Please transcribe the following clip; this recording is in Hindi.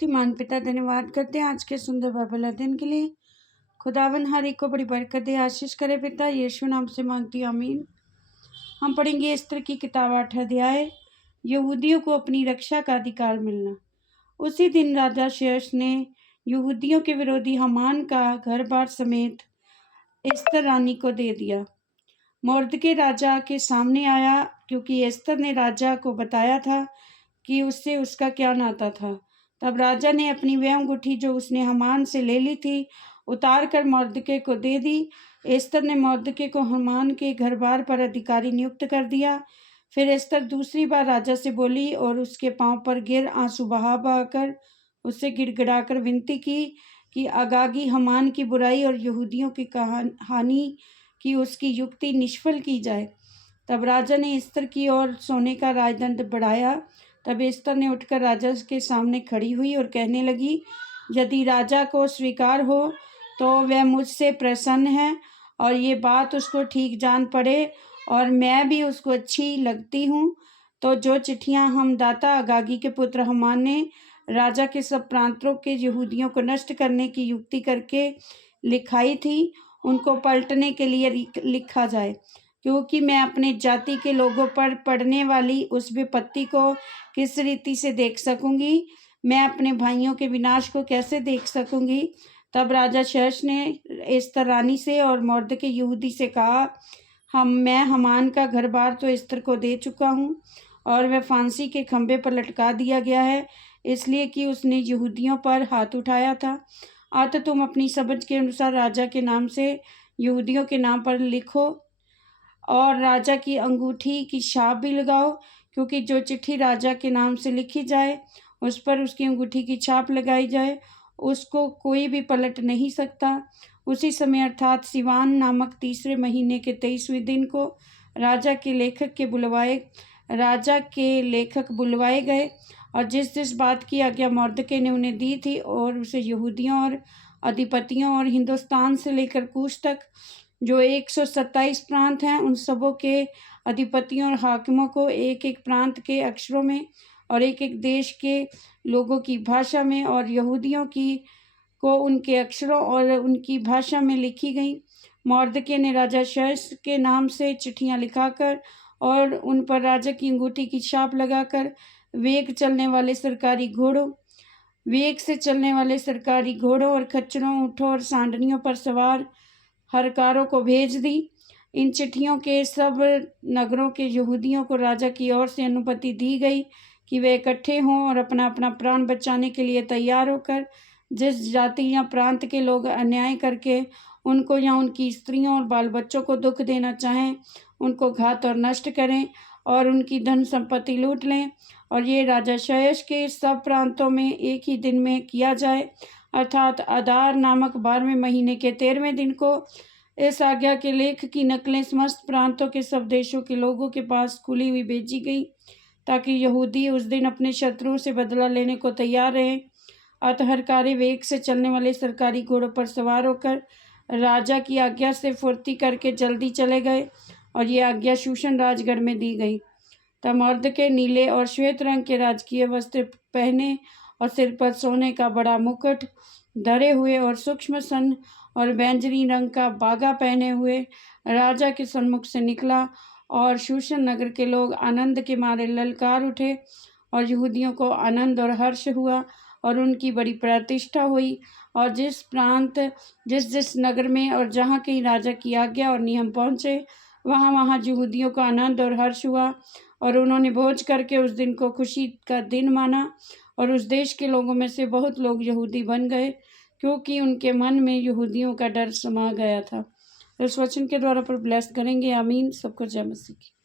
शक्तिमान पिता धन्यवाद करते हैं आज के सुंदर बाइबल अध्ययन के लिए। खुदावन हर एक को बड़ी बरकत दे, आशीष करे पिता, यीशु नाम से मांगती हूं, आमीन। हम पढ़ेंगे एस्तर की किताब 8 अध्याय, यहूदियों को अपनी रक्षा का अधिकार मिलना। उसी दिन राजा शेष ने यहूदियों के विरोधी हामान का घर बार समेत एस्तर रानी को दे दिया। मोर्दके राजा के सामने आया, क्योंकि एस्तर ने राजा को बताया था कि उससे उसका क्या नाता था। तब राजा ने अपनी वह अंगूठी जो उसने हामान से ले ली थी उतार कर मोर्दके को दे दी। एस्तर ने मोर्दके को हामान के घर बार पर अधिकारी नियुक्त कर दिया। फिर एस्तर दूसरी बार राजा से बोली और उसके पांव पर गिर आंसू बहा बहाकर उससे गिड़गिड़ाकर विनती की कि अगागी हामान की बुराई और यहूदियों की हानि की उसकी युक्ति निष्फल की जाए। तब राजा ने एस्तर की ओर सोने का राजदंड बढ़ाया। तब एस्तर ने उठकर राजा के सामने खड़ी हुई और कहने लगी, यदि राजा को स्वीकार हो तो वह मुझसे प्रसन्न है और ये बात उसको ठीक जान पड़े और मैं भी उसको अच्छी लगती हूँ, तो जो चिट्ठियाँ हम दाता अगागी के पुत्र हामान ने राजा के सब प्रांतों के यहूदियों को नष्ट करने की युक्ति करके लिखाई थी, उनको पलटने के लिए लिखा जाए, क्योंकि मैं अपने जाति के लोगों पर पड़ने वाली उस विपत्ति को किस रीति से देख सकूंगी, मैं अपने भाइयों के विनाश को कैसे देख सकूंगी। तब राजा शेष ने एस्तर रानी से और मोर्दके यहूदी से कहा, मैं हामान का घर बार तो एस्तर को दे चुका हूँ और वह फांसी के खंभे पर लटका दिया गया है, इसलिए कि उसने यहूदियों पर हाथ उठाया था। अतः तुम अपनी समझ के अनुसार राजा के नाम से यहूदियों के नाम पर लिखो और राजा की अंगूठी की छाप भी लगाओ, क्योंकि जो चिट्ठी राजा के नाम से लिखी जाए उस पर उसकी अंगूठी की छाप लगाई जाए, उसको कोई भी पलट नहीं सकता। उसी समय अर्थात सिवान नामक तीसरे महीने के 23वें दिन को राजा के लेखक बुलवाए गए और जिस जिस बात की आज्ञा मोर्दके ने उन्हें दी थी और उसे यहूदियों और अधिपतियों और हिंदुस्तान से लेकर कूश तक जो 127 प्रांत हैं, उन सबों के अधिपतियों और हाकिमों को एक एक प्रांत के अक्षरों में और एक एक देश के लोगों की भाषा में और यहूदियों को उनके अक्षरों और उनकी भाषा में लिखी गई। मोर्दके ने राजा शेष के नाम से चिट्ठियां लिखाकर और उन पर राजा की अंगूठी की छाप लगाकर वेग से चलने वाले सरकारी घोड़ों और खच्चरों, ऊँटों और सांडनियों पर सवार हरकारों को भेज दी। इन चिट्ठियों के सब नगरों के यहूदियों को राजा की ओर से अनुमति दी गई कि वे इकट्ठे हों और अपना अपना प्राण बचाने के लिए तैयार होकर जिस जाति या प्रांत के लोग अन्याय करके उनको या उनकी स्त्रियों और बाल बच्चों को दुख देना चाहें, उनको घात और नष्ट करें और उनकी धन संपत्ति लूट लें। और ये राजा शेष के सब प्रांतों में एक ही दिन में किया जाए, अर्थात अदार नामक 12वें महीने के 13वें दिन को। इस आज्ञा के लेख की नकलें समस्त प्रांतों के सब देशों के लोगों के पास खुली हुई भेजी गई, ताकि यहूदी उस दिन अपने शत्रुओं से बदला लेने को तैयार रहें। अतः हरकारे वेग से चलने वाले सरकारी घोड़ों पर सवार होकर राजा की आज्ञा से फुर्ती करके जल्दी चले गए और ये आज्ञा शूशन राजगढ़ में दी गई। तब मोर्दके नीले और श्वेत रंग के राजकीय वस्त्र पहने और सिर पर सोने का बड़ा मुकुट धरे हुए और सूक्ष्म सन और बैंजनी रंग का बागा पहने हुए राजा के सम्मुख से निकला और शूशन नगर के लोग आनंद के मारे ललकार उठे और यहूदियों को आनंद और हर्ष हुआ और उनकी बड़ी प्रतिष्ठा हुई। और जिस जिस नगर में और जहाँ कहीं राजा की आज्ञा और नियम पहुँचे, वहाँ यहूदियों को आनंद और हर्ष हुआ और उन्होंने भोज करके उस दिन को खुशी का दिन माना। और उस देश के लोगों में से बहुत लोग यहूदी बन गए, क्योंकि उनके मन में यहूदियों का डर समा गया था। इस वचन के द्वारा पर ब्लेस करेंगे, आमीन। सबको जय मसीह की।